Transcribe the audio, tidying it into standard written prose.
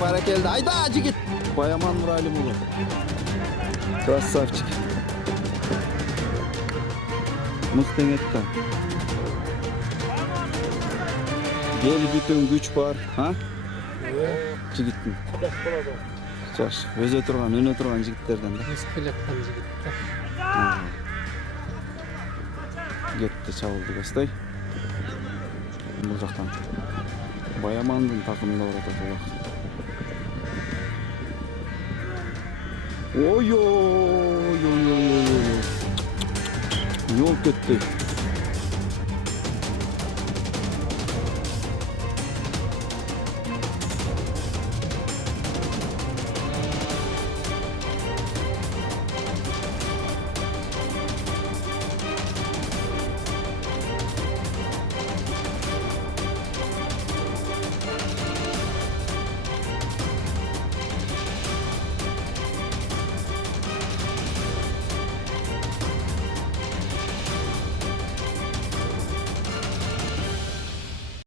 Barakeldi. Ayda жигит. Баяман Нуралимұлы. Красавчик. Мықты етті. Ел бүтін күч бар, ha? Жигиттің. Жаш, өзе тұрған, өне тұрған жигиттерден да. Өсіп жатқан жігіттер. Кетті чабылды бастай. Бұл жақтан. Баямандың тақымында ората бұлақ. Ой-ой-ой-ой-ой-ой. Yol ketті.